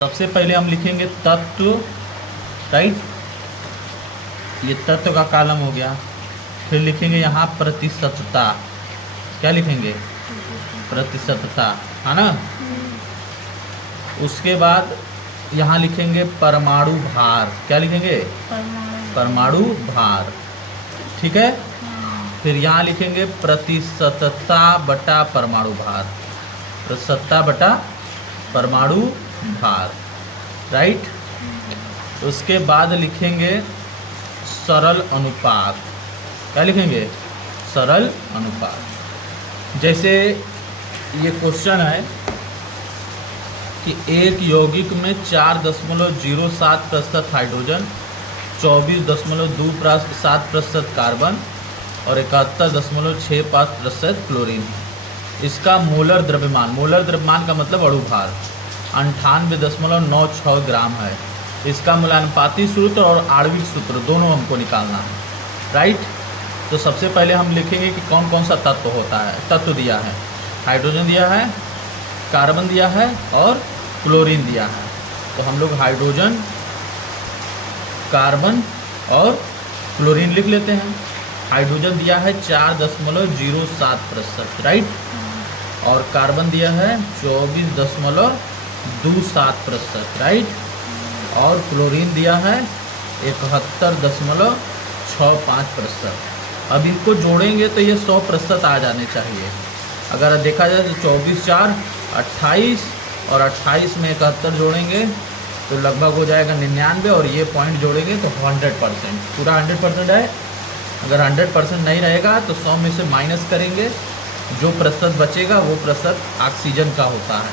सबसे पहले हम लिखेंगे तत्व, राइट। ये तत्व का कॉलम हो गया। फिर लिखेंगे यहाँ प्रतिशतता। क्या लिखेंगे? प्रतिशतता, है ना। उसके बाद यहाँ लिखेंगे परमाणु भार। क्या लिखेंगे? परमाणु भार, ठीक है। फिर यहाँ लिखेंगे प्रतिशतता बटा परमाणु भार, प्रतिशतता बटा परमाणु भार, राइट। उसके बाद लिखेंगे सरल अनुपात। क्या लिखेंगे? सरल अनुपात। जैसे ये क्वेश्चन है कि एक यौगिक में 4.07% हाइड्रोजन, 24.27% कार्बन और 71.65% क्लोरीन है। इसका मोलर द्रव्यमान का मतलब अणु भार 98.96 ग्राम है। इसका मूलानुपाती सूत्र और आणविक सूत्र दोनों हमको निकालना है, राइट। तो सबसे पहले हम लिखेंगे कि कौन कौन सा तत्व होता है। तत्व दिया है, हाइड्रोजन दिया है, कार्बन दिया है और क्लोरीन दिया है। तो हम लोग हाइड्रोजन, कार्बन और क्लोरीन लिख लेते हैं। हाइड्रोजन दिया है 4.07%, राइट। और कार्बन दिया है 24.27%, राइट। और क्लोरीन दिया है 71.65%। अब इनको जोड़ेंगे तो ये 100% आ जाने चाहिए। अगर देखा जाए तो 24 4 28 और 28 में 71 जोड़ेंगे तो लगभग हो जाएगा 99 और ये पॉइंट जोड़ेंगे तो 100%, पूरा 100% है। अगर 100% नहीं रहेगा तो 100 में से माइनस करेंगे, जो प्रतिशत बचेगा वो प्रतिशत ऑक्सीजन का होता है।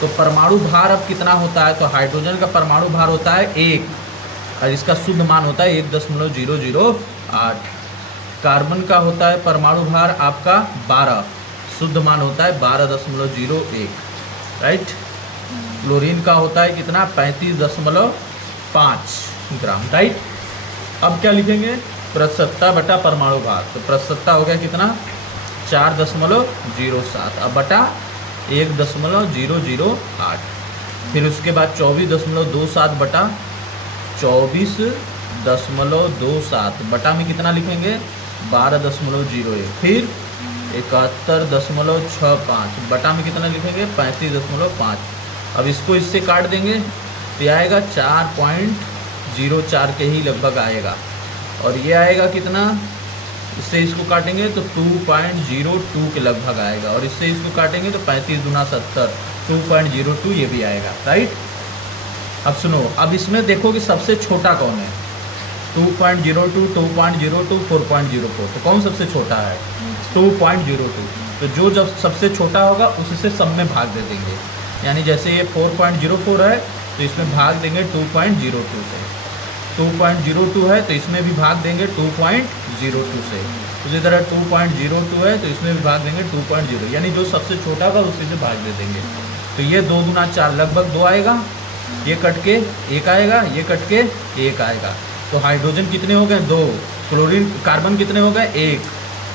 तो परमाणु भार अब कितना होता है? तो हाइड्रोजन का परमाणु भार होता है 1 और इसका शुद्ध मान होता है 1.008। कार्बन का होता है परमाणु भार आपका 12, शुद्ध मान होता है 12.01, राइट। क्लोरीन का होता है कितना? 35.5 ग्राम, राइट। अब क्या लिखेंगे? प्रतिशतता बटा परमाणु भार। तो प्रतिशतता हो गया कितना? 4.07 अब बटा 1.008। फिर उसके बाद 24.27 बटा 24.27 बटा में कितना लिखेंगे? 12.01। फिर 71.65 बटा में कितना लिखेंगे? 35.5। अब इसको इससे काट देंगे तो आएगा 4.04 के ही लगभग आएगा। और ये आएगा कितना? इससे इसको काटेंगे तो 2.02 के लगभग आएगा। और इससे इसको काटेंगे तो 35 दूना 70, 2.02 ये भी आएगा, राइट। अब सुनो, अब इसमें देखो कि सबसे छोटा कौन है। 2.02, 2.02, 4.04। तो कौन सबसे छोटा है? 2.02। तो जो जब सबसे छोटा होगा उससे सब में भाग दे देंगे। यानी जैसे ये 4.04 है तो इसमें भाग देंगे 2.02 से। 2.02 है तो इसमें भी भाग देंगे 2.02 से। उसी तरह 2.02 है तो इसमें भी भाग देंगे 2.0, यानी जो सबसे छोटा होगा उसी से भाग दे देंगे। तो ये 2 दूना 4 लगभग 2 आएगा, ये कट के 1 आएगा, ये कट के 1 आएगा। तो हाइड्रोजन कितने हो गए? 2। क्लोरीन कार्बन कितने हो गए? 1।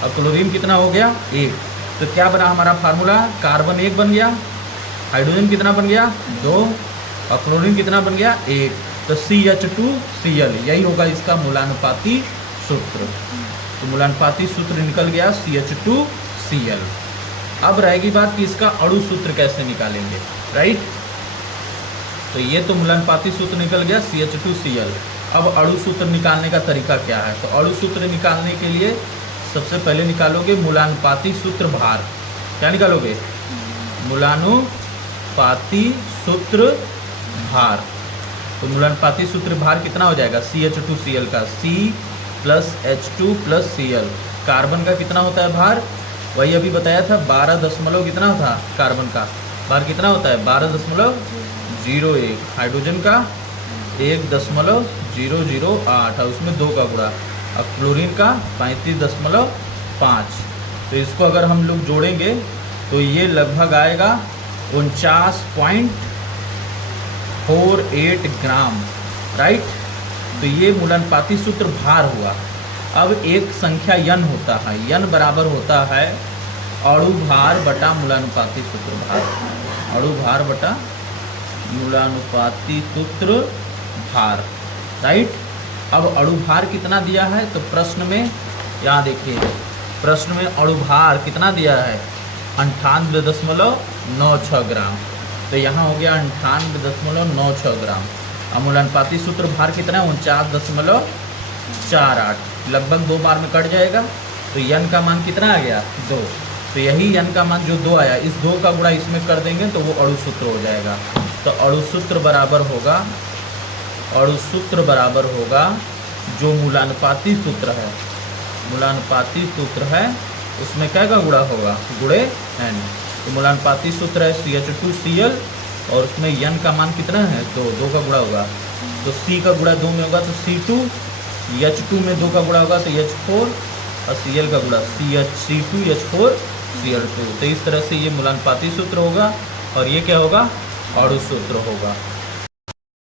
अब क्लोरीन कितना हो गया? 1। तो क्या बना हमारा फार्मूला? कार्बन 1 बन गया, हाइड्रोजन कितना बन गया? 2 और क्लोरीन कितना बन गया? 1। तो CH2Cl, यही होगा इसका मूलानुपाती सूत्र। तो मूलानुपाती सूत्र निकल गया CH2Cl। अब रहेगी बात कि इसका अणु सूत्र कैसे निकालेंगे, राइट। तो ये तो मूलानुपाती सूत्र निकल गया CH2Cl। अब अणु सूत्र निकालने का तरीका क्या है? तो अणु सूत्र निकालने के लिए सबसे पहले निकालोगे मूलानुपाती सूत्र भार। क्या निकालोगे? मूलानुपाती सूत्र भार। तो मूलानुपाती सूत्र भार कितना हो जाएगा? CH2Cl का C + H2 + Cl। कार्बन का कितना होता है भार? वही अभी बताया था 12 कितना था कार्बन का भार कितना होता है? 12.01। हाइड्रोजन का 1.008 और उसमें 2 का गुणा। अब क्लोरीन का 35.5। तो इसको अगर हम लोग जोड़ेंगे तो ये लगभग आएगा 49.48 ग्राम, राइट। तो ये मूलानुपाती सूत्र भार हुआ। अब एक संख्या यन होता है, यन बराबर होता है अणु भार बटा मूलानुपाती सूत्र भार, अणु भार बटा मूलानुपाती सूत्र भार, राइट। अब अणुभार कितना दिया है, तो प्रश्न में यहाँ देखिए, प्रश्न में अणुभार कितना दिया है, 98.96 ग्राम। तो यहाँ हो गया 98.96 ग्राम। अब मूलानुपाती सूत्र भार कितना है, 49.48, लगभग 2 बार में कट जाएगा। तो n का मान कितना आ गया, 2। तो यही n का मान जो 2 आया, इस 2 का गुणा इसमें कर देंगे तो वो अणु सूत्र हो जाएगा। तो अणु सूत्र बराबर होगा जो मूलानुपाती सूत्र है, मूलानुपाती सूत्र है उसमें क्या का गुणा होगा, गुणे n। तो मूलानुपाती सूत्र है CH2Cl और उसमें n का मान कितना है, 2 का गुणा होगा। तो C का गुणा 2 में होगा तो C2, H2 में 2 का गुणा होगा तो H4 और Cl का गुणा C2H4Cl2। तो इस तरह से ये मूलानुपाती सूत्र होगा और ये क्या होगा, अणु सूत्र होगा।